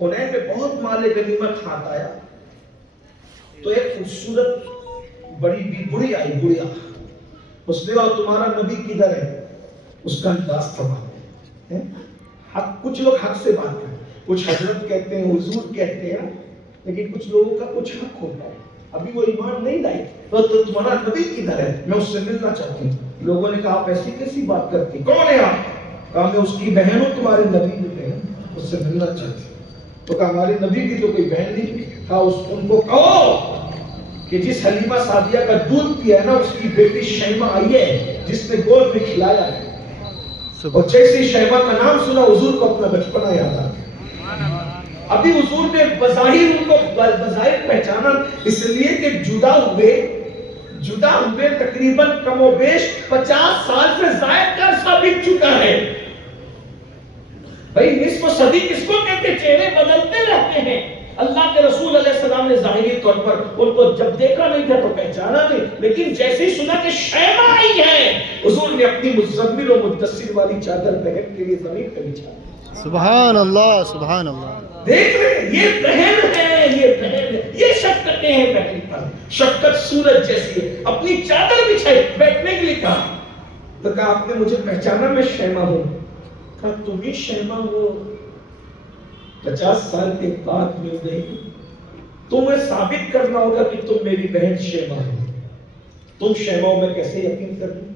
حنین میں بہت مال غنیمت ہاتھ آیا تو ایک خوبصورت بڑی بڑی آئی بڑھیا. اس نے کہا تمہارا نبی کدھر ہے؟ اس کا انداز فرما. کچھ لوگ حق سے بات کرتے ہیں, کچھ حضرت کہتے ہیں, حضور کہتے ہیں, لیکن کچھ لوگوں کا کچھ حق ہوتا ہے. ابھی وہ ایمان نہیں لائے تو تمہارا نبی کدھر ہے؟ میں اس سے ملنا چاہتی ہوں. لوگوں نے کہا آپ ایسی کیسی بات کرتی ہیں, کون ہے آپ؟ کہا میں اس کی بہن ہوں, تمہارے نبی کی بہن, اس سے ملنا چاہتی ہوں. تو کہا ہمارے نبی کی تو کوئی بہن نہیں. کہا ان کو کہو کہ جس حلیمہ سعدیہ کا دودھ پیا ہے نا, اس کی بیٹی شیمہ آئی ہے جس نے گود میں کھلایا ہے. اور جیسے شیمہ کا نام سنا حضور کو اپنا بچپنا یاد آ گیا. ابھی حضور نے بظاہر ان کو بظاہر پہچانا, اس لیے کہ جدا ہوئے تقریباً کم و بیش 50 سال سے زائد کا عرصہ بیت چکا ہے. بھائی نصف صدی کس کو کہتے؟ چہرے بدلتے رہتے ہیں. اللہ کے رسول علیہ السلام نے ظاہری طور پر ان کو جب دیکھا نہیں تھا تو پہچانا نہیں, لیکن جیسے ہی سنا کہ شیمہ آئی ہے, حضور نے اپنی مزمل و مدثر والی چادر بہن کے لیے زمین پہ بچھا. سبحان اللہ سبحان اللہ. دیکھ رہے ہیں, یہ بہن ہے, یہ بہن ہے, یہ شفقتیں ہیں بہن پر. شفقت سورج جیسی ہے. اپنی چادر بچھائی, بیٹھنے کے لیے کہا. تو کہا آپ نے مجھے پہچانا, میں شیمہ ہوں. کہا تم ہی شیمہ ہو, 50 سال کے بعد مل گئی. تمہیں ثابت کرنا ہوگا کہ تم میری بہن شیمہ ہو. تم شیمہ ہو, میں کیسے یقین کر لوں؟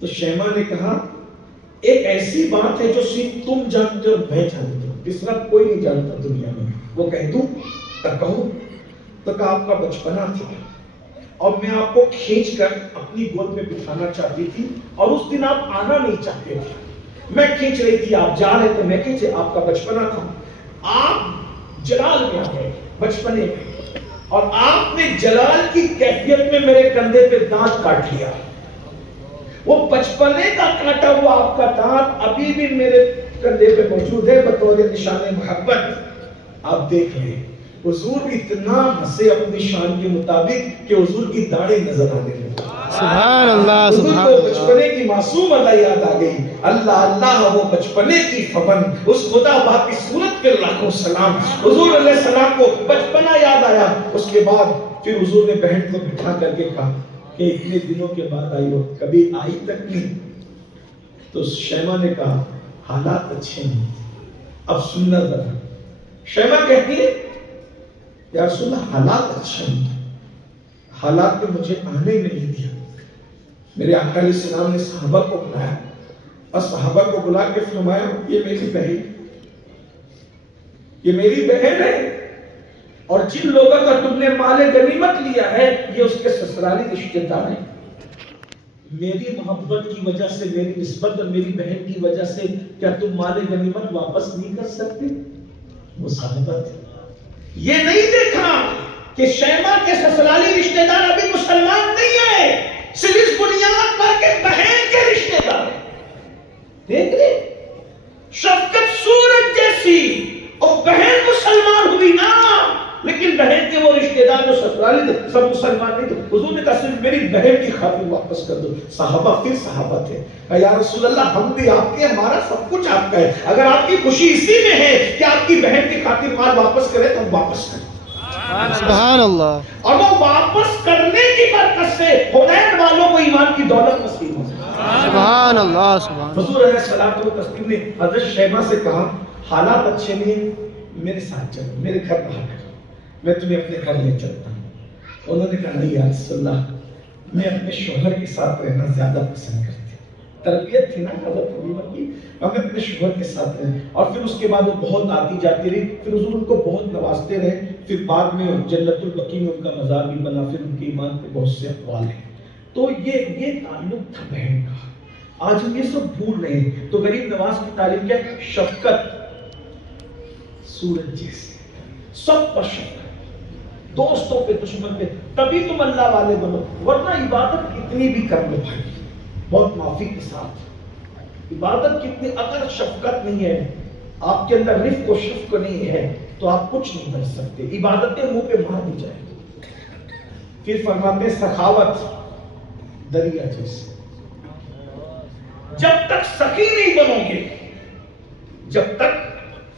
تو شیمہ نے کہا ایک ایسی بات ہے جو صرف تم جانتے ہو اور میں جانتا ہوں, تیسرا کوئی نہیں جانتا دنیا میں. وہ کہہ دوں؟ کہوں. تو کہا آپ کا بچپنا تھا اور میں آپ کو کھینچ کر اپنی گود میں بٹھانا چاہتی تھی, اور اس دن آپ آنا نہیں چاہتے تھے. میں کھینچ رہی تھی, آپ جا رہے تھے, میں کھینچے. آپ کا بچپنا تھا, آپ جلال میں آ گئے بچپنے میں, اور آپ نے جلال کی کیفیت میں میرے کندھے پہ دانت کاٹ لیا. وہ بچپنے کا کاٹا ہوا آپ کا دانت ابھی بھی میرے کندھے پہ موجود ہے بطور نشان محبت. آپ دیکھ لیں, حضور اتنا ہنسے اپنی شان کے مطابق کہ حضور کی داڑھی نظر آنے لگی. سبحان اللہ حضور سبحان کو اللہ. بچپنے کی معصوم ادا یاد آ گئی. اللہ اللہ وہ بچپنے کی فبن, اس خدا باقی صورت کے لاکھوں سلام. حضور علیہ السلام کو بچپنا یاد آیا. اس کے بعد پھر حضور نے بہن کو بٹھا کر کے کہا کہ اتنے دنوں کے بعد آئی ہو, کبھی آئی تک نہیں. تو شیمہ نے کہا حالات اچھے نہیں, اب سننا ذرا. شیمہ کہتی ہے یا رسول اللہ حالات اچھے نہیں, حالات نے مجھے آنے نہیں دیا. میرے آقا علیہ السلام نے صحابہ کو بلایا, اور صحابہ کو بلا کے فرمایا یہ میری بہن, یہ میری بہن ہے, اور جن لوگوں کا تم نے مال غنیمت لیا ہے یہ اس کے سسرالی رشتے دار ہیں. میری محبت کی وجہ سے, میری نسبت اور میری بہن کی وجہ سے کیا تم مال غنیمت واپس نہیں کر سکتے؟ وہ صحابہ تھے. یہ نہیں دیکھا کہ شیمہ کے سسرالی رشتے دار ابھی مسلمان نہیں ہے, صرف اس بنیاد پر کہ بہن کے رشتے دار ہیں. دیکھ رہے شفقت سورج جیسی, اور بہن مسلمان ہوئی نا, لیکن بہن کے وہ رشتے دار جو سسرالی تھے سب مسلمان نہیں تھے. حضور نے کہا صرف میری بہن کی خاطر واپس کر دو. صحابہ پھر صحابہ تھے, یا رسول اللہ ہم بھی آپ کے, ہمارا سب کچھ آپ کا ہے, اگر آپ کی خوشی اسی میں ہے کہ آپ کی بہن کی خاطر مال واپس کرے تو ہم واپس کریں. سبحان اللہ. اور وہ واپس کرنے کی برکت سے حنین والوں کو ایمان کی دولت نصیب ہو. سبحان اللہ سبحان اللہ. حضور علیہ الصلوۃ والتسلیم نے حضرت شیمہ سے کہا حالات اچھے نہیں, میرے ساتھ چلو, میرے گھر باہر کرو, میں تمہیں اپنے گھر لے چلتا ہوں. انہوں نے کہا نہیں یا رسول اللہ, میں اپنے شوہر کے ساتھ رہنا زیادہ پسند کرتی ہوں. تربیت تھی نا حضرت حلیمہ کی, میں اپنے شوہر کے ساتھ رہے. اور پھر اس کے بعد وہ بہت آتی جاتی رہی, پھر حضور ان کو بہت نوازتے رہے. پھر بعد میں جنت البقیع میں ان کا مزار بھی بنا, پھر ان کے ایمان پہ بہت سے اقوال ہیں. تو یہ تعلق تھا بہن کا. آج ہم یہ سب بھول رہے ہیں. تو غریب نواز کی تعلیم کیا؟ شفقت سورج جیسے, سب پر شفقت, دوستوں پہ دشمن پہ, تبھی تم اللہ والے بنو. ورنہ عبادت کتنی بھی کر لو بھائی, بہت معافی کے ساتھ, عبادت کتنی, اگر شفقت نہیں ہے, آپ کے اندر رفق و شفق نہیں ہے, تو آپ کچھ نہیں بن سکتے. عبادتیں منہ پہ مار دی جائیں. پھر فرماتے ہیں سخاوت دریا جیسے. جب تک سخی نہیں بنو گے, جب تک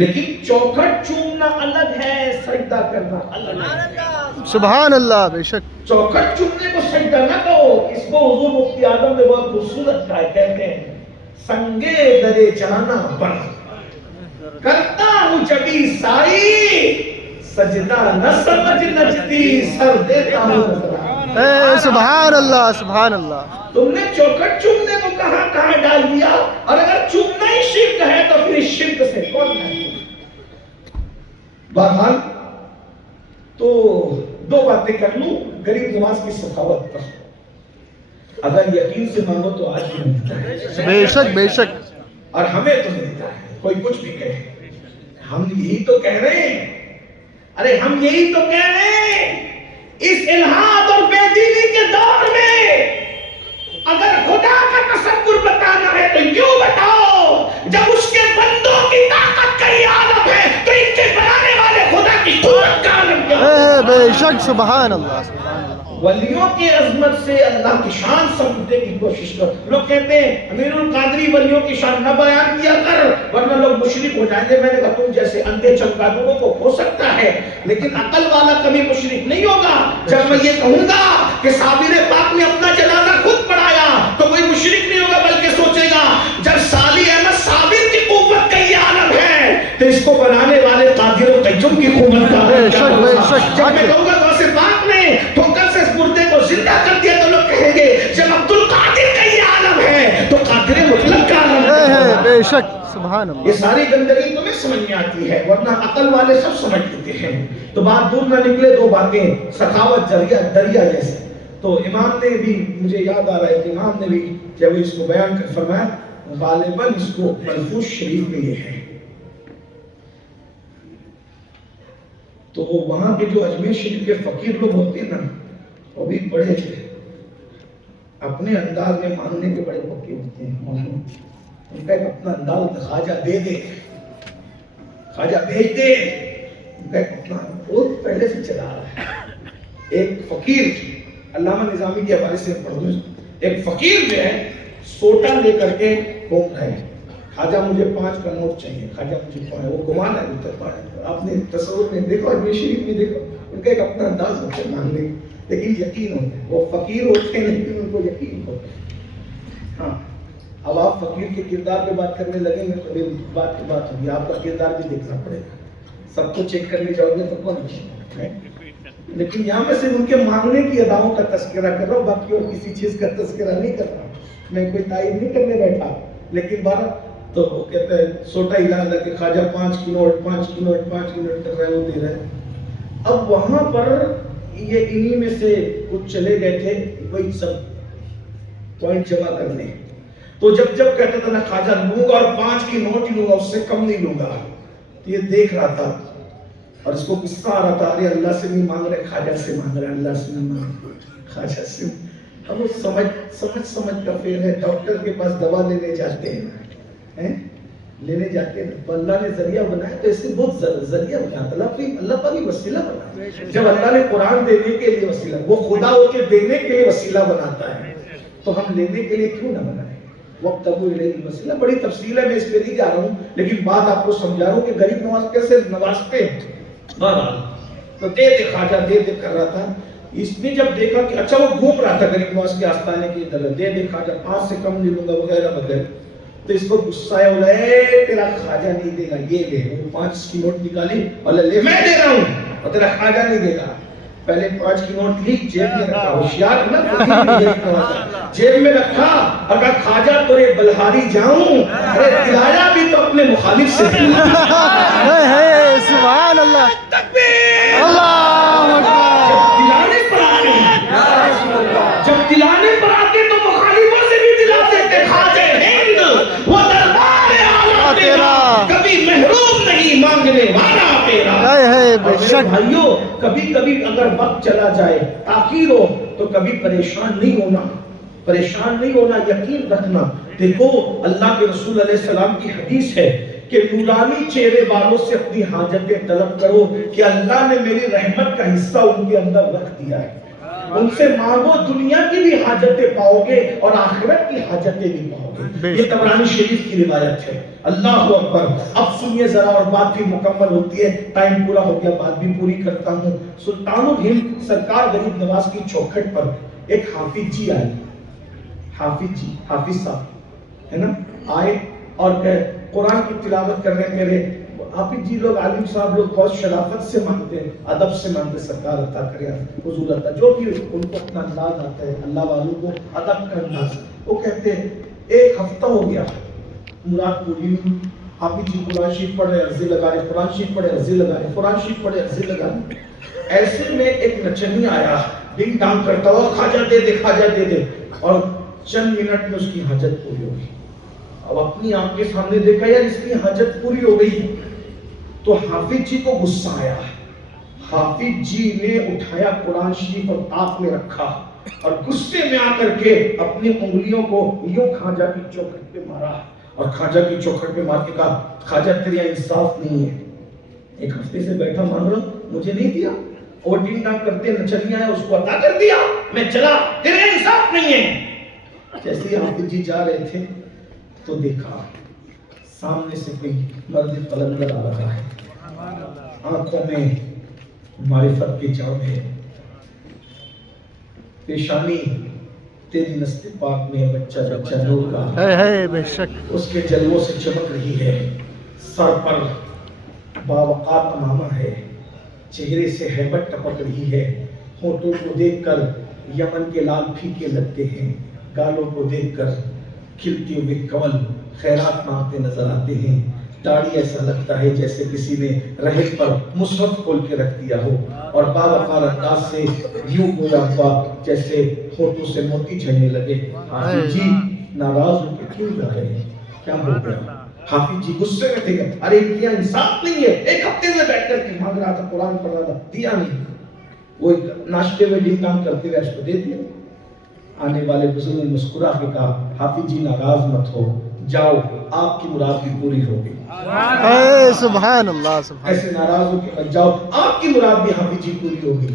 لیکن چوکھٹ چومنا الگ ہے، سجدہ کرنا الگ ہے۔ سبحان اللہ، بے شک چوکھٹ چومنے کو سجدہ نہ کہو، اس کو حضور مفتی اعظم نے بہت خوبصورت کہا ہے، کہتے ہیں سنگے درے جانا پر کرتا ہوں جبھی سائی، سجدہ نہ سمجھ نچتی سر دیتا ہوں۔ اے سبحان اللہ، سبحان اللہ۔ تم نے چوکھٹ چومنے کو کہاں ڈال دیا، اور اگر چومنا ہی شرک ہے تو پھر اس شرک سے کون نہیں۔ بہرحال تو دو باتیں کر لوں، غریب نواز کی سخاوت پر اگر یقین سے مانگو تو آج بھی ملتا ہے، بے شک بے شک۔ اور ہمیں تو ملتا ہے، کوئی کچھ بھی کہے، ہم یہی تو کہہ رہے ہیں، ارے ہم یہی تو کہہ رہے ہیں، اس الہاد اور بے دینی کے دور میں اگر خدا کا تصور بتانا ہے تو یوں بتاؤ، جب اس کے بندوں کی طاقت کا یہ عالم ہے تو ان کے بنانے والے خدا کی قوت کا عالم کیا ہے؟ بے شک، سبحان اللہ، سبحان اللہ۔ ولیوں کی عظمت سے اللہ کی شان سمجھنے کی کوشش کر۔ لوگ کہتے ہیں امیر القادری ولیوں کی شان نہ بیان کیا کر ورنہ لوگ مشرک ہو جائیں گے۔ میں نے کہا تم جیسے اندھے چمگادڑوں کو ہو سکتا ہے لیکن عقل والا کبھی مشرک نہیں ہوگا۔ جب میں یہ کہوں گا کہ صابر پاک نے اپنا جنازہ خود پڑھایا تو کوئی مشرک نہیں ہوگا بلکہ سوچے گا جب صالح احمد صابر کی قوت کا یہ عالم ہے تو اس کو بنانے والے قادر و قیوم کی قوت کا عالم کیا ہوگا۔ جب میں کہوں گا غوث پاک نے ٹھوکر سے اس مردے کو زندہ کر دیا تو لوگ کہیں گے جب عبد القادر کا یہ عالم ہے تو قادر مطلق کا عالم ہے۔ بے شک، سبحان اللہ۔ یہ ساری گندگی تمہیں سمجھ میں آتی ہے ورنہ عقل والے سب سمجھ لیتے ہیں۔ تو بات دور نہ نکلے، دو باتیں سخاوت دریا جیسے۔ تو امام نے بھی، مجھے یاد آ رہا ہے کہ امام نے بھی جب اس کو بیان کر فرمایا غالباً اس کو ملفوظ شریف میں یہ ہے۔ تو وہاں کے جو اجمیر شریف کے فقیر لوگ ہوتے ہیں نا وہ بھی بڑے اپنے انداز میں مانگنے کے بڑے پکے ہوتے ہیں۔ ان کا ایک اپنا انداز، خواجہ دے دے، خواجہ بھیج دے، ان کا ایک اپنا وہ پہلے سے چلا رہا ہے۔ ایک فقیر، علامہ نظامی کے حوالے سے پڑھ دوں، ایک فقیر جو ہے سوٹا لے کر کے گھوم رہا ہے، خواجہ مجھے 5 کا نوٹ چاہیے، خواجہ مجھے 5، وہ گمان ہے اتر پائے۔ آپ نے تصور میں دیکھو، اجمیر شریف میں دیکھو، ان کا ایک اپنا انداز ہوتا ہے مانگنے، لیکن یقین ہوتا ہے۔ وہ فقیر ہوتے ہیں لیکن ان کو یقین ہوتا ہے۔ ہاں، اب آپ فقیر کے کردار پہ بات کرنے لگیں گے تو بات کی بات ہوگی، آپ کا کردار بھی دیکھنا پڑے گا۔ سب کو چیک کرنے جاؤ گے تو کون ہے؟ لیکن یہاں میں صرف ان کے مانگنے کی اداؤں کا تذکرہ کر رہا ہوں، باقی اور کسی چیز کا تذکرہ نہیں کر رہا۔ میں کوئی تائید نہیں کرنے بیٹھا، لیکن بارہ تو وہ کہتا ہے سوٹا ہلا لگا کہ خواجہ 5 کی نوٹ 5 کی نوٹ 5 کی نوٹ کر رہے وہ دے رہے۔ اب وہاں پر یہ انہی میں سے کچھ چلے گئے تھے وہی سب پوائنٹ جمع کرنے، تو جب کہتا تھا نا خواجہ لوں گا اور 5 کی نوٹ ہی لوں گا، اس سے کم نہیں لوں گا، تو یہ دیکھ رہا تھا اور اس کو غصہ آ رہا تھا، ارے اللہ سے نہیں مانگ رہے، خواجہ سے مانگ رہے، اللہ سے نہیں مانگ رہے، خواجہ سے۔ اب وہ سمجھ کا فیل ہے، ڈاکٹر کے پاس دوا لینے جاتے ہیں لینے جاتے ہیں تو اللہ نے ذریعہ بنایا تو اس سے بہت ذریعہ بنا، اللہ پاک ہی وسیلہ بنا۔ جب اللہ نے قرآن دینے کے لیے وسیلہ، وہ خدا ہو کے دینے کے لیے وسیلہ بناتا ہے تو ہم لینے کے لیے کیوں نہ بنائیں؟ وَابْتَغُوا إِلَيْهِ الْوَسِيلَةَ۔ بڑی تفصیل ہے، میں اس پہ نہیں جا رہا ہوں، لیکن بات آپ کو سمجھا رہا ہوں کہ غریب نواز کیسے نوازتے ہیں۔ بہرحال تو دے خواجہ دے کر رہا تھا۔ اس نے جب دیکھا کہ اچھا، وہ گھوم رہا تھا غریب نواز کے آستانے کی طرف، دے خواجہ 5 سے کم نہیں لوں گا وغیرہ وغیرہ، تو اس کو غصہ ہے، بولا اے تیرا خواجہ نہیں دے گا، یہ لے۔ وہ 5 کی نوٹ نکالی، بولا لے میں دے رہا ہوں اور تیرا خواجہ نہیں دے گا۔ پہلے 5 کی نوٹ لی، جیب میں رکھا، ہوشیار نا، جیب میں رکھا، اگر خواجہ تورے بلہاری جاؤں، ارے دلایا بھی تو اپنے مخالف سے۔ سبحان اللہ، اللہ اکبر۔ جب دلانے پر آتے تو مخالفوں سے بھی دلاتے تھے۔ خواجہ ہند وہ دربار اعلیٰ تیرا، کبھی محروم نہیں مانگنے والا تیرا۔ بھائیو، کبھی اگر وقت چلا جائے، تاخیر ہو تو کبھی پریشان نہیں ہونا، یقین رکھنا۔ دیکھو اللہ کے رسول علیہ السلام کی حدیث ہے کہ نورانی چہرے والوں سے اپنی حاجتیں طلب کرو کہ اللہ نے میری رحمت کا حصہ ان کے اندر رکھ دیا ہے۔ ان سے مانگو دنیا کی بھی حاجتیں پاؤ گے اور آخرت کی حاجتیں بھی پاؤ گے. یہ طبرانی شریف کی روایت ہے. اللہ اکبر. اب سنیے ذرا اور بات بھی مکمل ہوتی ہے. ٹائم پورا ہو گیا, بات بھی پوری کرتا ہوں. سلطان الہند سرکار غریب نواز کی چوکھٹ پر ایک حافظ جی آئے. حافظ جی, حافظ صاحب ہے نا, آئے اور کہ قرآن کی تلاوت کرنے میرے حافظ جی لوگ, عالم صاحب لوگ بہت شرافت سے مانگتے ہیں, ادب سے مانگتے, سرکار عطا کرے حضور عطا, جو بھی ان کو اپنا انداز آتا ہے, اللہ والوں کو ادب کا انداز. وہ کہتے ہیں ایک ہفتہ ہو گیا مراد پوری نہیں. حافظ جی قرآن شریف پڑھ رہے, عرضی لگا رہے, قرآن شریف پڑھے, عرضی لگا رہے, قرآن شریف پڑھے, عرضی لگا رہے. ایسے میں ایک نچنی آیا, ڈنگ ڈانگ کرتا ہوا, خواجہ دے دے, خواجہ دے دے, اور چند منٹ میں اس کی حاجت پوری ہو گئی. اب اپنی آنکھ کے سامنے دیکھا یار اس کی حاجت پوری ہو گئی, تو حافظ جی کو غصہ آیا. حافظ جی نے اٹھایا قرآن شریف اور طاق میں رکھا اور غصے میں آ کر کے اپنی انگلیوں کو یوں خواجہ کی چوکھٹ پہ مارا, اور خواجہ کی چوکھٹ پہ مار کے کہا خواجہ تیرے یہاں انصاف نہیں ہے, ایک ہفتے سے بیٹھا مانگ رہا ہوں, مجھے نہیں دیا, اور ڈنگ ڈانگ کرتے نچنیا ہے اس کو عطا کر دیا, میں چلا, تیرے انصاف نہیں ہے. جیسے حافظ جی جا رہے تھے تو دیکھا سامنے سے کوئی مرد قلندر آ رہا ہے, آنکھوں میں معرفت کے جام ہے, پیشانی تیری نسل پاک میں بچہ بچہ نور کا ہے بے شک, اس کے جلووں سے چمک رہی ہے, سر پر باوقار امامہ ہے, چہرے سے ہیبت ٹپک رہی ہے, ہونٹوں کو دیکھ کر یمن کے لال پھیکے لگتے ہیں, گالوں کو دیکھ کر کھلتے ہوئے کنول خیرات مانگتے نظر آتے ہیں, داڑھی ایسا لگتا ہے جیسے کسی نے رحل پر مصحف کھول کے رکھ دیا ہو, اور باوقار انداز سے یوں گویا ہوا جیسے ہونٹوں سے موتی جھڑنے لگے. حافظ جی ناراض ہو کے کیوں جا رہے ہیں, کیا ہو گیا؟ حافظ جی غصے میں تھے, ارے کیا انصاف نہیں ہے, ایک ہفتے سے بیٹھ کر کے مانگ رہا تھا, قرآن پڑھ رہا تھا, دیا نہیں. وہ ناشتے میں ڈنگ ڈانگ کرتے ہوئے اس کو دے دیا. آنے والے بزرگ نے مسکرا کے کہا حافظ جی ناراض مت ہو, جاؤ آپ کی مراد بھی پوری ہوگی. سبحان اللہ, سبحان. ایسے ناراض ہو کے مت جاؤ, آپ کی مراد بھی حافظ جی پوری ہوگی.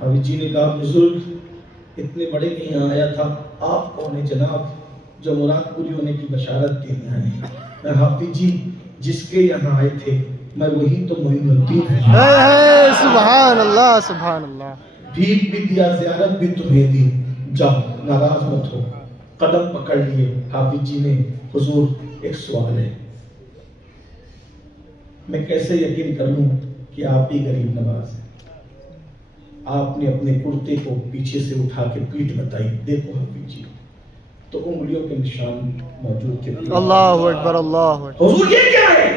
حافظ جی نے کہا بزرگ اتنے بڑے کے یہاں آیا تھا, آپ کون ہیں جناب جو مراد پوری ہونے کی بشارت دینے آئے ہیں؟ میں حافظ جی جس کے یہاں آئے تھے میں وہی تو معین الدین ہوں. سبحان اللہ, سبحان اللہ. بھیک بھی دیا, زیارت بھی تمہیں دی, جاؤ ناراض مت ہو. قدم پکڑ لیے حافظ جی نے, حضور ایک سوال ہے, میں کیسے یقین کر لوں کہ آپ ہی غریب نواز ہیں؟ آپ نے اپنے کرتے کو پیچھے سے اٹھا کے پیٹھ بتائی, دیکھو حافظ جی, تو انگلیوں کے نشان موجود تھے. اللہ اکبر, اللہ اکبر. حضور یہ کیا ہے؟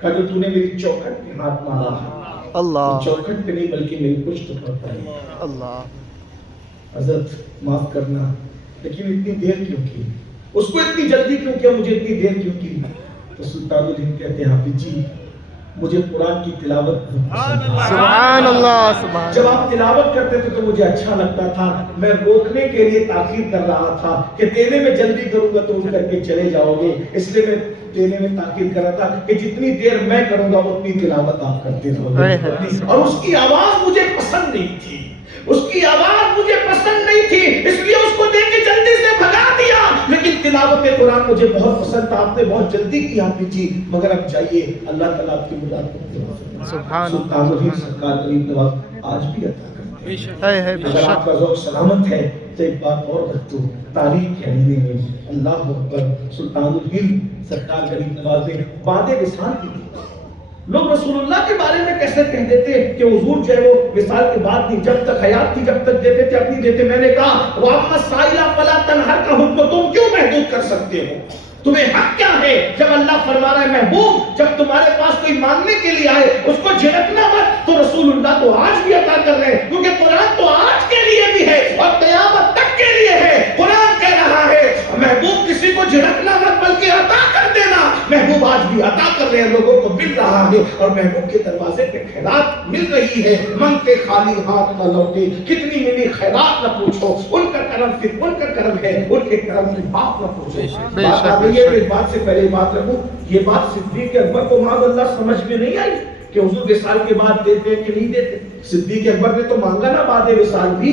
کہا جو تو نے میری چوکھٹ پہ ہاتھ مارا, اللہ, چوکھٹ پہ نہیں بلکہ میری پشت پر پڑی. اللہ. حضرت معاف کرنا, لیکن اتنی دیر کیوں کی, اس کو اتنی جلدی کیوں کیا, مجھے اتنی دیر کیوں کی؟ تو سلطان الہند کہتے ہیں حافظ جی مجھے قرآن کی تلاوت سبحان اللہ, سبحان. جب آپ تلاوت کرتے تھے تو مجھے اچھا لگتا تھا, میں روکنے کے لیے تاخیر کر رہا تھا کہ دینے میں جلدی کروں گا تو کر کے چلے جاؤ گے, اس لیے میں دینے میں تاخیر کر رہا تھا کہ جتنی دیر میں کروں گا اتنی تلاوت آپ کرتے رہو. اور اس کی آواز مجھے پسند نہیں تھی, اس کی آواز مجھے پسند نہیں تھی, اس لیے اس کو دیکھ کے جلدی سے بھگا دیا. لیکن تلاوت قرآن مجھے بہت پسند تھا, آپ نے بہت جلدی کی حافظ جی, مگر اب جائیے, اللہ تعالیٰ آپ کی مراد کو پورا فرمائے. سلطان الہند سرکار غریب نواز آج بھی عطا کرتے ہیں. اگر آپ کا ذوق سلامت ہے تو ایک بات اور رکھ دو, تاریخ کے آئینے میں اللہ اکبر, سلطان الہند سرکار غریب نواز نے وعدے وصال کی تھی. لوگ رسول اللہ کے بارے میں کیسے کہہ دیتے کہ حضور جو ہے وہ وصال کے بعد نہیں, جب تک حیات تھی جب تک دیتے تھے, اپنی دیتے. میں نے کہا وَأَمَّا السَّائِلَ فَلَا تَنْهَرْ کا حکم تم کیوں محدود کر سکتے ہو؟ تمہیں حق کیا ہے جب اللہ فرما رہا ہے محبوب جب تمہارے پاس کوئی مانگنے کے لیے آئے اس کو جھڑکنا مت. تو رسول اللہ تو آج بھی عطا کر رہے ہیں, کیونکہ قرآن تو آج کے لیے بھی ہے اور قیامت تک کے لیے ہے. قرآن کہہ رہا ہے محبوب کسی کو جھڑکنا مت بلکہ عطا کر دینا. محبوب آج بھی عطا کر رہے ہیں, لوگوں کو مل رہا ہے, اور محبوب کے دروازے پہ خیرات مل رہی ہے. منگتے خالی ہاتھ نہ لوٹے, کتنی ملی خیرات نہ پوچھو, ان کا کرم صرف ان کا کرم ہے, ان کے کرم کی بات نہ پوچھو. اس بات سے پہلے بات رکھوں, یہ بات صدیق اکبر کو معاذ اللہ سمجھ میں نہیں آئی کہ حضور وصال کے بعد دیتے ہیں کہ نہیں دیتے؟ صدیق اکبر نے تو مانگا نا بعد وصال بھی،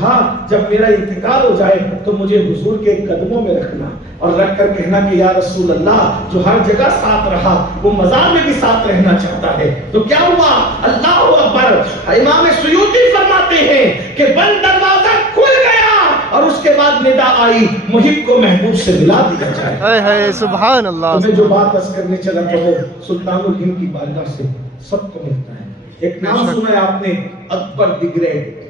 ہاں جب میرا انتقال ہو جائے تو مجھے حضور کے قدموں میں رکھنا، اور رکھ کر کہنا کہ یا رسول اللہ جو ہر جگہ ساتھ رہا وہ مزار میں بھی ساتھ رہنا چاہتا ہے۔ تو کیا ہوا؟ اللہ اکبر! امام سیوطی فرماتے ہیں کہ بند دروازہ کھل گیا اور اس کے بعد ندا آئی محب کو محبوب سے ملا دیا جائے۔ اے ہے سبحان اللہ۔ تمہیں جو بات عرض کرنے چلا کہ وہ سلطان الہند کی بارگاہ سے سب کو ملتا ہے۔ ایک نام سنا ہے آپ نے، اکبر دی گریٹ،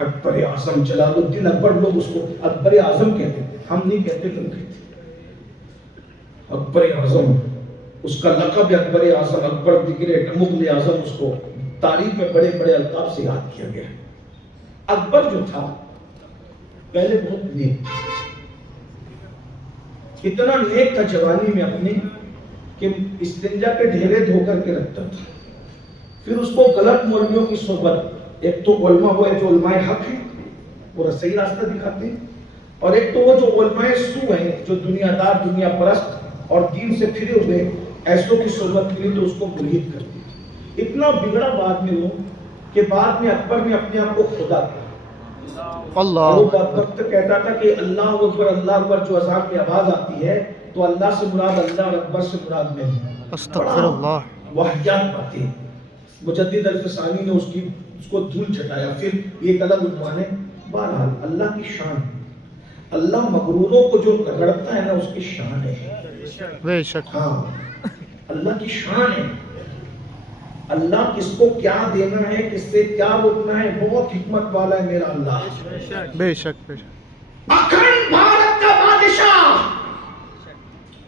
اکبر اعظم جلال الدین اکبر، لوگ اس کو اکبر اعظم کہتے تھے، ہم نہیں کہتے، تم کہتے اکبر اعظم، اس کا لقب ہے اکبر اعظم، اکبر دی گریٹ، مغل اعظم، اس کو تاریخ میں بڑے بڑے القاب سے یاد کیا گیا۔ اکبر جو تھا پہلے بہت نیک، اتنا نیک تھا جوانی میں اپنے کہ استنجا کے ڈھیرے دھو کر کے رکھتا تھا، پھر اس کو غلط مولویوں کی صحبت، ایک تو علماء وہ ہے جو علماء حق ہیں، وہ صحیح راستہ دکھاتے ہیں، اور ایک تو وہ جو علماء سو ہیں جو دنیا دار، دنیا پرست اور دین سے پھرے ہوئے ایسوں کی صحبت ملی تو اس کو مرید کر دیا۔ اتنا بگڑا بعد میں وہ کہ بعد میں اکبر نے اپنے آپ کو خدا کہا، اللہ وہ وقت کہتا تھا کہ اللہ اکبر جو اذان کی آواز آتی ہے تو اللہ سے مراد اللہ اور اکبر سے مراد نہیں۔ استغفر اللہ۔ واحیات باتیں مجدد الفسانی نے اس کو دھول چٹایا، پھر یہ ایک الگ عنوان ہے۔ بہرحال اللہ کی شان، اللہ مغروروں کو جو رگڑتا ہے نا اس کی شان ہے، بے شک، ہاں اللہ کی شان ہے۔ اللہ کس کو کیا دینا ہے، کس سے کیا روکنا ہے، بہت حکمت والا ہے میرا اللہ۔ بے شک، بے شک، اکھنڈ بھارت کا بادشاہ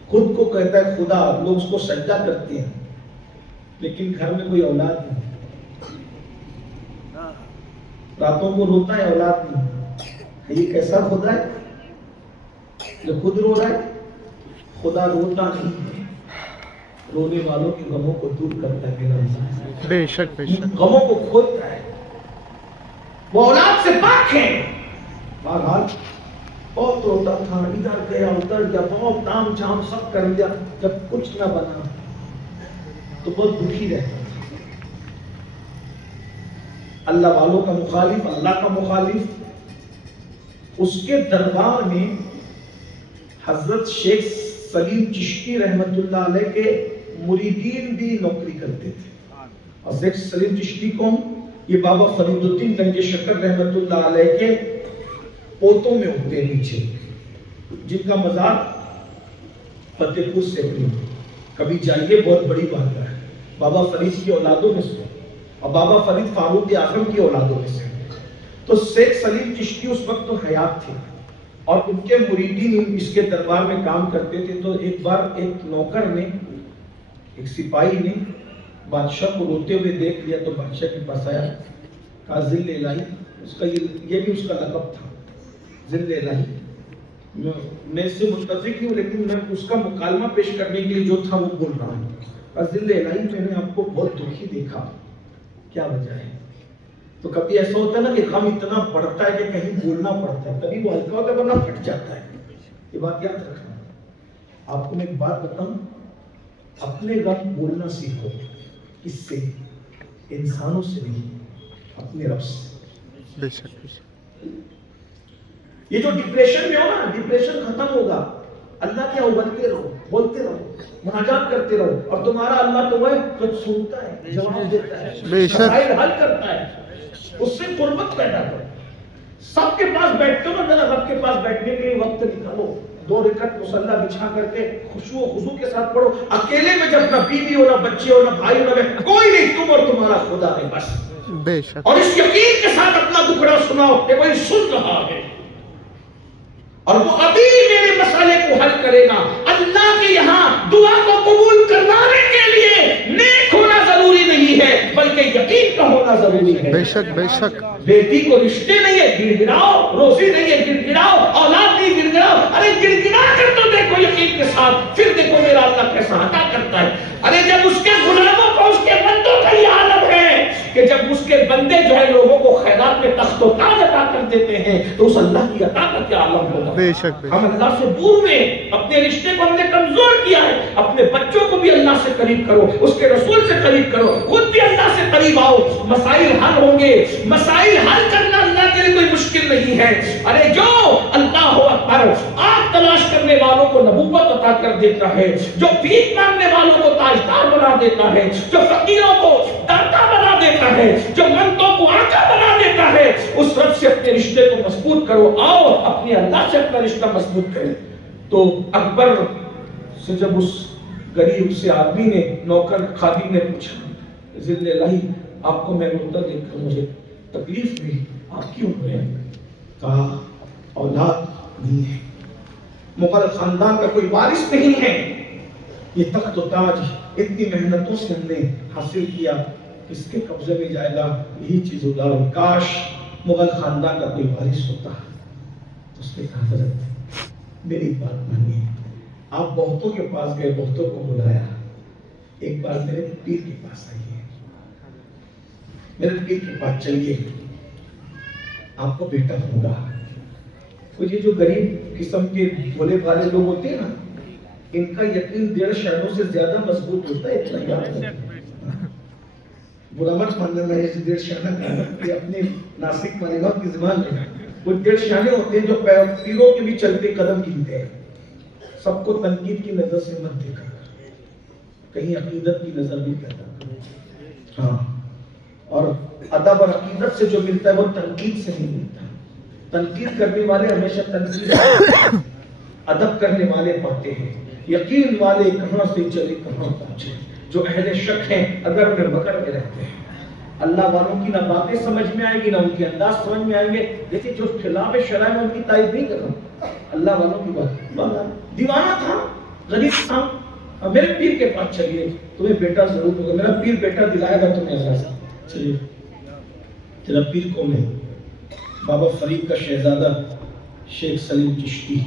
خود کو کہتا ہے خدا، لوگ اس کو سجدہ کرتے ہیں لیکن گھر میں کوئی اولاد نہیں، راتوں کو روتا ہے اولاد نہیں۔ یہ کیسا خدا ہے جو خود رو رہا ہے؟ خدا روتا نہیں ہے، رونے والوں کے غموں کو دور کرتا ہے میرا اللہ، بے شک، بے شک، غموں کو کھولتا ہے، وہ اولاد سے پاک ہے۔ بہرحال بہت روتا تھا، ادھر گیا ادھر گیا، بہت تام جھام سب کر لیا، جب کچھ نہ بنا تو بہت دکھی رہتا تھا۔ اللہ والوں کا مخالف، اللہ کا مخالف، اس کے دربار میں حضرت شیخ سلیم چشتی رحمت اللہ علیہ کے مریدین بھی نوکری کرتے تھے۔ اور شیخ سلیم چشتی کون؟ یہ بابا فرید الدین گنج شکر رحمت اللہ علیہ کے پوتوں میں ہوتے ہیں نیچے، جن کا مزار فتح پور سے بھی، کبھی جائیے، بہت بڑی بات ہے۔ بابا فرید کی اولادوں میں سے اور بابا فرید فاروق اعظم کی اولادوں میں سے۔ تو شیخ سلیم چشتی اس وقت تو حیات تھے اور ان کے مریدین اس کے دربار میں کام کرتے تھے۔ تو ایک بار ایک نوکر نے، ایک سپاہی نے بادشاہ کو روتے ہوئے دیکھ لیا تو بادشاہ کے پاس آیا، کہا ذل الہی، اس کا یہ بھی اس کا لقب تھا، ذل الہی، میں اس سے متفق ہوں لیکن میں اس کا مکالمہ پیش کرنے کے لیے جو تھا وہ بول رہا ہوں۔ کہا ذل الہی، میں نے آپ کو بہت دکھی دیکھا، کیا وجہ ہے؟ تو کبھی ایسا ہوتا ہے نا کہ غم اتنا بڑھتا ہے کہ کہیں بولنا پڑتا ہے، کبھی وہ ہلکا ہوتا ہے ورنہ پھٹ جاتا ہے۔ یہ بات یاد رکھنا۔ آپ کو میں ایک بات بتاؤں، اپنے غم بولنا سیکھو، کس سے؟ انسانوں سے نہیں، اپنے رب سے۔ بے شک، بے شک، یہ جو ڈپریشن میں ہو نا، ڈپریشن ختم ہوگا، اللہ کیا ابلتے رہو، بولتے رہو، مناجات کرتے رہو، اور تمہارا اللہ تو وہ ہے جو سنتا ہے، جواب دیتا ہے، بے شک، مسائل حل کرتا ہے، اس سے قربت پیدا کرو۔ سب کے پاس بیٹھتے ہو نا، ذرا رب کے پاس بیٹھنے کے لیے وقت نکالو، 2 رکعت مصلی بچھا کر کے خشوع و خضوع کے ساتھ پڑھو، اکیلے میں، جب نہ بیوی ہو، نہ بچے ہو، نہ بھائی ہو، نہ بہن، کوئی نہیں، تم اور تمہارا خدا ہے بس۔ بے شک، اور اس یقین کے ساتھ اپنا دکھڑا سناؤ کہ وہی سن رہا ہے اور وہ ابھی میرے مسئلے کو حل کرے گا۔ اللہ کے یہاں دعا کو قبول کروانے کے لیے نیک ہونا ضروری نہیں ہے بلکہ یقین کا ہونا ضروری ہے۔ بے شک، بے شک، بیٹی کو رشتے نہیں ہے گڑ گڑاؤ، روزی نہیں ہے گڑ گڑاؤ، اولاد نہیں گڑ گڑاؤ، ارے گڑ گڑا کر تو دیکھو یقین کے ساتھ، پھر دیکھو میرا اللہ کیسا عطا کرتا ہے۔ ارے جب اس کے غلاموں کو، اس کے بندوں کا یہ عالم ہے کہ جب اس کے بندے جو ہے لوگوں کو خیرات میں تخت و تاج عطا کر دیتے ہیں تو اس اللہ کی عطا کا کیا عالم ہوگا. بے شک بے ہم اللہ سے دور ہوئے, اپنے رشتے کو ہم نے کمزور کیا ہے. اپنے بچوں کو بھی اللہ سے قریب کرو, اس کے رسول سے قریب کرو, خود بھی اللہ سے قریب آؤ, مسائل حل ہوں گے. مسائل حل کرنا اللہ کے لیے کوئی مشکل نہیں ہے. ارے جو اللہ اکبر آگ تلاش کرنے والوں کو نبوت عطا کر دیتا ہے, جو بھیک مانگنے والوں کو تاجدار بنا دیتا ہے, جو فقیروں کو داتا بنا دیتا ہے, جو منتوں کو آقا بنا دیتا ہے, اس رب سے اپنے رشتے کو مضبوط کرو. آؤ اپنے اللہ سے اپنا رشتہ مضبوط کریں. تو اکبر سے جب اس غریب سے آدمی نے, نوکر خادم نے پوچھا, ذل الہی آپ کو میں روتا دیکھ کر مجھے تکلیف ہوئی, آپ کیوں ہوئے؟ کہا اولاد نہیں ہے, مغل خاندان کا کوئی وارث نہیں ہے, یہ تخت و تاج اتنی محنتوں سے ہم نے حاصل کیا, کس کے قبضے میں جائے گا؟ یہی چیز ادار, کاش مغل خاندان کا کوئی وارث ہوتا. اس نے کہا حضرت میری بات مانیے, آپ بہتوں کے پاس گئے, بہتوں کو بلایا, ایک بار میرے پیر کے پاس آئیے, میرے پیر کے پاس چلیے, آپ کو بیٹا ہوگا. تو یہ جو غریب قسم کے بھولے بھالے لوگ ہوتے ہیں نا, ان کا یقین 1.5 شہروں سے زیادہ مضبوط ہوتا ہے. اتنا یاد رکھیں, برا مت ماننا میں اس 1.5 شہر کا کہ اپنے ناسک مالیگاؤں کی زبان میں کچھ 1.5 شہریں ہوتے ہیں جو پیروں کے بھی چلتے قدم گنتے ہیں. سب کو تنقید کی نظر سے مت دیکھا, کہیں عقیدت کی نظر بھی کرتا. ہاں, اور ادب اور عقیدت سے جو ملتا ہے وہ تنقید سے نہیں ملتا. تنقید کرنے والے ہمیشہ تنقید, ادب کرنے والے پاتے ہیں. یقین والے کہاں سے چلے کہاں پہنچے. جو اہل شک ہیں اگر میں بکر میں رہتے ہیں, اللہ والوں کی نہ باتیں سمجھ میں آئیں گی نہ ان کے انداز سمجھ میں آئیں گے. دیکھیں جو خلاف شرع ہے ان کی تعریف نہیں کر رہا, اللہ والوں کی بات. دیوانہ تھا, غریب تھا, میرے پیر کے پاس چلیے, تمہیں بیٹا ضرور ہوگا. میرا پیر بیٹا دلائے گا تمہیں اللہ سے. چلیے, تیرا پیر کون ہے؟ بابا فرید کا شہزادہ شیخ سلیم چشتی.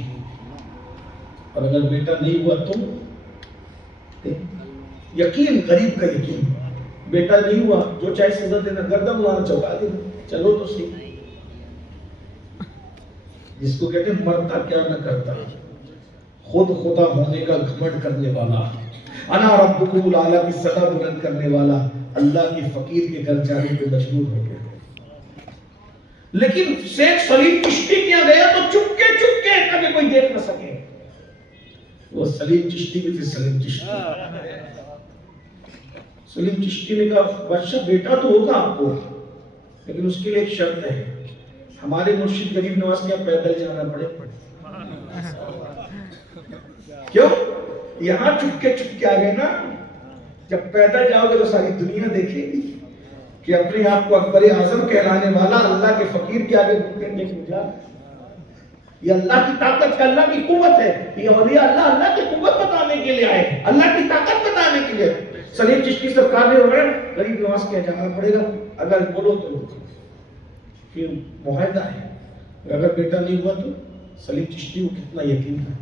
اور اگر بیٹا نہیں ہوا تو یقین, غریب کا یقین, بیٹا نہیں ہوا جو چاہے سزا دینا, گردن اڑانا, چوکا دینا, چلو تو صحیح. جس کو کہتے ہیں مرتا کیا نہ کرتا, خود خدا ہونے کا گھمنڈ کرنے والا, انا ربکم الاعلی کی صدا بلند کرنے والا, اللہ کی فقیر کے گھر جانے پہ مجبور ہو گیا. لیکن شیخ سلیم چشتی کیا گیا تو چپکے چپکے تاکہ کوئی دیکھ نہ سکے. وہ سلیم چشتی بھی تھے. سلیم چشتی نے کہا بادشاہ بیٹا تو ہوگا آپ کو, لیکن اس کے لیے ایک شرط ہے, ہمارے مرشد غریب نواز کے پیدل جانا پڑے. کیوں؟ یہاں چپکے چپکے آ گئے نا, جب پیدل جاؤ گے تو ساری دنیا دیکھے گی کہ اپنے آپ کو اکبر اعظم کہلانے والا اللہ کے فقیر کے آگے گھٹنے ٹیک جا. یہ اللہ کی طاقت ہے, اللہ کی قوت ہے. یہ اولیاء اللہ کی قوت بتانے کے لیے آئے, اللہ کی طاقت بتانے کے لیے. سلیم چشتی سرکار نے بولا غریب نواز کے جانا پڑے گا, اگر بولو تو پھر معاہدہ ہے, اگر بیٹا نہیں ہوا تو. سلیم چشتی کو کتنا یقین تھا,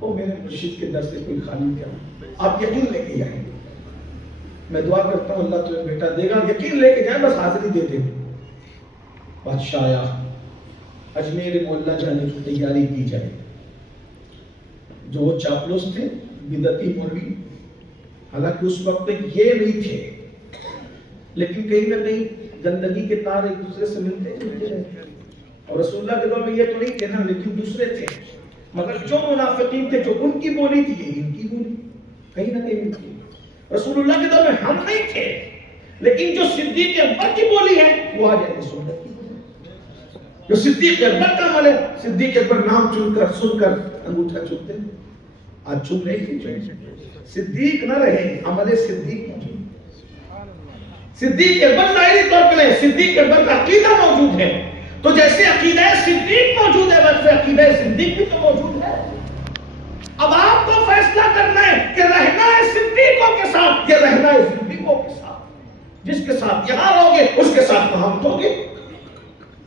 وہ میرے مرشد کے در سے کوئی خالی کیا, آپ یقین لے کے جائیں. میں دعا کرتا ہوں اللہ تمہیں بیٹا دے گا, یقین لے کے جائیں, بس حاضری دے دیں. بادشاہ آیا, اجمیر محلہ جانے کی تیاری کی جائے. جو وہ چاپلوس تھے, بدعتی مولوی, حالانکہ اس وقت تک یہ نہیں تھے, لیکن کہیں نہ کہیں گندگی کے تار ایک دوسرے سے ملتے رہے. اور رسول اللہ کے دور میں یہ تو نہیں تھے نا, لیکن دوسرے تھے. مگر جو منافقین تھے, جو ان کی بولی تھی, یہ ان کی بولی کہیں نہ کہیں ملتی. رسول اللہ کے دور میں ہم نہیں تھے, لیکن جو صدیق اکبر کی بولی ہے وہ آ جائے رسول اللہ کی بولی. جو صدیق اکبر کا عمل ہے, صدیق اکبر نام چن کر سن کر انگوٹھا چنتے ہیں. آج چن رہے ہیں, صدیق نہ رہے, عمل صدیق موجود. صدیق اکبر ظاہری طور پر ہے, صدیق اکبر کا عقیدہ موجود ہے. تو جیسے عقیدہ صدیق موجود ہے ویسے عقیدہ صدیق بھی تو موجود ہے. اب آپ کو فیصلہ کرنا ہے کہ رہنا ہے صدیقوں کے ساتھ یا رہنا ہے صدیقوں کے ساتھ. جس کے ساتھ یہاں رہو گے اس کے ساتھ وہاں اٹھو گے.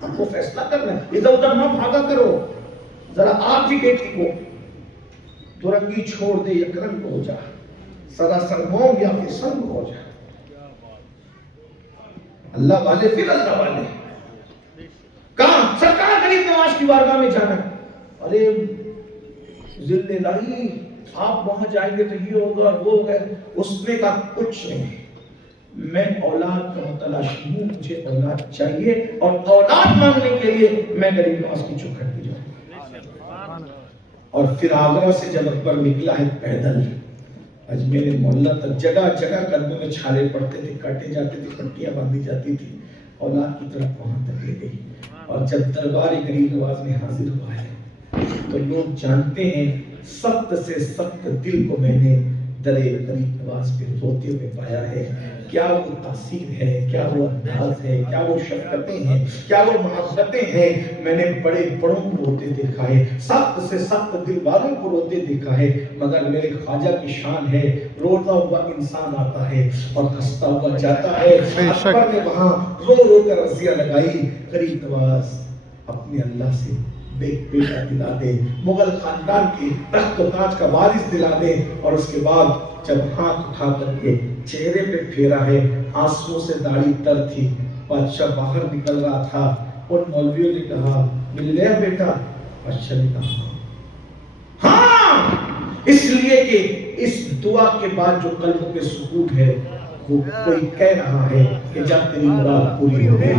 آپ کو فیصلہ کرنا ہے, ادھر ادھر نہ بھاگا کرو. ذرا آپ ہی بیٹی کو دو رنگی چھوڑ دے, یک رنگ ہو جا, سراسر موم یا پھر سنگ ہو جا. اللہ والے پھر اللہ والے. کہاں سرکار غریب نواز کی بارگاہ میں جانا. ارے ذل الہی آپ وہاں جائیں گے تو یہ ہوگا وہ ہوگا. اس نے کہا کچھ نہیں, میں اولاد کا متلاشی ہوں, مجھے اولاد چاہیے اور اولاد مانگنے کے لیے میں غریب نواز کی چوکھٹ پہ جاؤں. اور پھر آگرہ سے جب اکبر نکلا ہے پیدل اجمیر محلہ تک, جگہ جگہ قدموں میں چھالے پڑتے تھے, کاٹے جاتے تھے, پٹیاں باندھی جاتی تھی, اولاد کی طرف وہاں تک لے گئی. اور جب دربار غریب نواز میں حاضر ہوا ہے تو لوگ جانتے ہیں سخت سے سخت دل کو میں نے درے غریب نواز پہ روتے ہوئے پایا ہے. کیا وہ تاثیر ہے, کیا وہ انداز ہے, کیا وہ شفقتیں ہیں, کیا وہ محبتیں ہیں. میں نے بڑے بڑوں کو روتے دیکھا ہے, سخت سے سخت دل والوں کو روتے دیکھا ہے, مگر میرے خواجہ کی شان ہے روتا ہوا انسان آتا ہے اور ہنستا ہوا جاتا ہے. اکبر نے وہاں رو رو کر رضیہ لگائی, غریب نواز اپنے اللہ سے بیٹا دلا دے, مغل خاندان کے تخت و تاج کا وارث دلا دے. اور اس کے بعد جب ہاتھ اٹھا کر کے چہرے پہ پھیرا ہے, آنسوں سے داڑھی تر تھی, بادشاہ باہر نکل رہا تھا. ان مولویوں نے کہا مل گیا بیٹا؟ بادشاہ نے کہا ہاں, اس لیے کہ اس دعا کے بعد جو قلب کے سکون ہے وہ کوئی کہہ رہا ہے کہ جب تیری مراد پوری ہو گئی.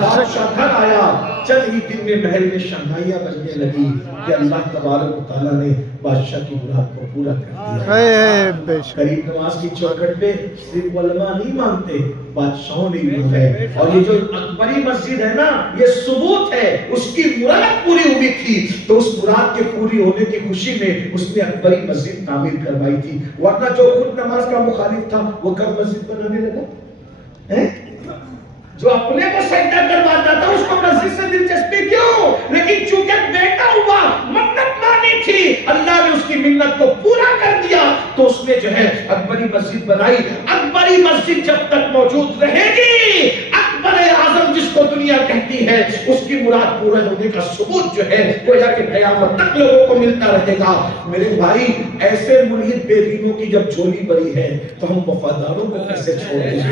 بادشاہ گھر آیا, چند ہی دن میں محل میں شہنائیاں بجنے لگی کہ اللہ تبارک و تعالیٰ نے بادشاہ کی مراد کو پورا کر دیا. غریب نواز کی چوکھٹ پہ صرف علماء نہیں مانتے, بادشاہوں نے مانگا ہے. اور یہ جو اکبری مسجد ہے نا, یہ ثبوت ہے اس کی مراد پوری ہوئی تھی, تو اس مراد کے پوری ہونے کی خوشی میں اس نے اکبری مسجد تعمیر کروائی تھی. ورنہ جو خود نماز کا مخالف تھا وہ کب مسجد بنانے لگا؟ جو اپنے کو سجدہ کرواتا تھا اس کو مسجد سے دلچسپی کیوں؟ لیکن چونکہ بیٹا ہوا, منت مانی تھی, اللہ نے اس کی منت کو پورا کر دیا تو اس نے جو ہے اکبری مسجد بنائی. اکبری مسجد جب تک موجود رہے گی, اکبر اعظم جس کو دنیا کہتی ہے, اس کی مراد پورا ہونے کا ثبوت جو ہے گویا کہ قیامت تک لوگوں کو ملتا رہے گا. میرے بھائی, ایسے ملحد بے دینوں کی جب جھولی بری ہے تو ہم وفاداروں کو کیسے چھوڑ دیں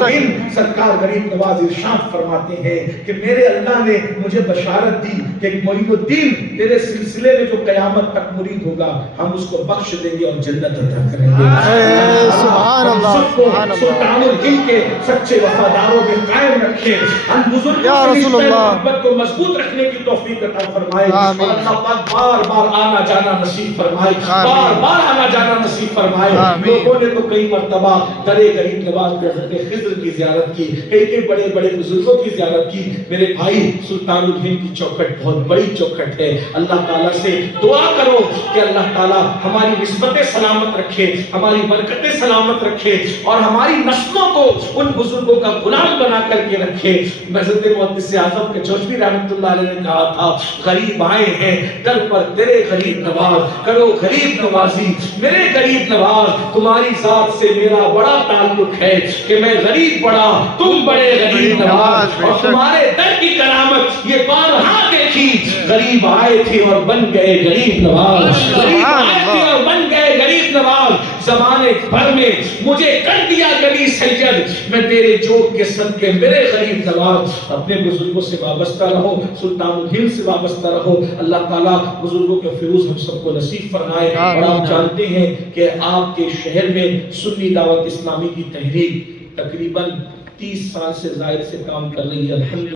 گے؟ سرکار غریب نواز ارشاد فرماتے ہیں کہ میرے اللہ نے مجھے بشارت دی کہ معین الدین تیرے سلسلے میں جو قیامت تک مرید ہوگا ہم اس کو بخش دیں گے اور جنت عطا کریں گے. سبحان اللہ, سبحان اللہ. سلطان الہند کے سچے وفاداروں میں قائم رکھے, ہم بزرگوں سے رشتہ محبت کو مضبوط رکھنے کی توفیق عطا فرمائے. اللہ پاک بار بار آنا جانا نصیب فرمائے, بار بار آنا جانا نصیب فرمائے. لوگوں نے تو کئی مرتبہ درے غریب نواز پہ حضرت خضر کی زیارت کی, کئی بڑے بڑے بزرگوں کی زیارت کی. میرے بھائی, سلطان الہند کی چوکھٹ بہت بڑی چوکھٹ ہے. اللہ تعالیٰ سے دعا کرو کہ اللہ تعالیٰ ہماری نسبتیں سلامت رکھے, ہماری برکتیں سلامت رکھے اور ہماری نسلوں کو ان بزرگوں کا غلام بنا کر کے رکھے. حضرت محدث اعظم کے چوشوی رحمۃ اللہ علیہ نے کہا تھا, غریب آئے ہیں در پر تیرے غریب نواز, کرو غریب نوازی. میرے غریب نواز, تمہاری ذات سے میرا بڑا تعلق ہے کہ میں غریب بڑا, تم بڑے غریب نواز, اور تمہارے در کی کرامت یہ بارہا دیکھی. غریب آئے تھے اور بن گئے غریب نواز, غریب آئے تھے اور بن گئے غریب نواز. زمانے بھر میں مجھے کر دیا گلی سید, میں تیرے جوڑ کے صدقے میرے غریب نواز. اپنے بزرگوں سے وابستہ رہو, سلطان الہند سے وابستہ رہو. اللہ تعالیٰ بزرگوں کے فیوز ہم سب کو نصیب فرمائے. اور آپ جانتے ہیں کہ آپ کے شہر میں سنی دعوت اسلامی کی تحریک تقریباً 30 سال سے زائد سے کام کر رہی ہے. الحمدللہ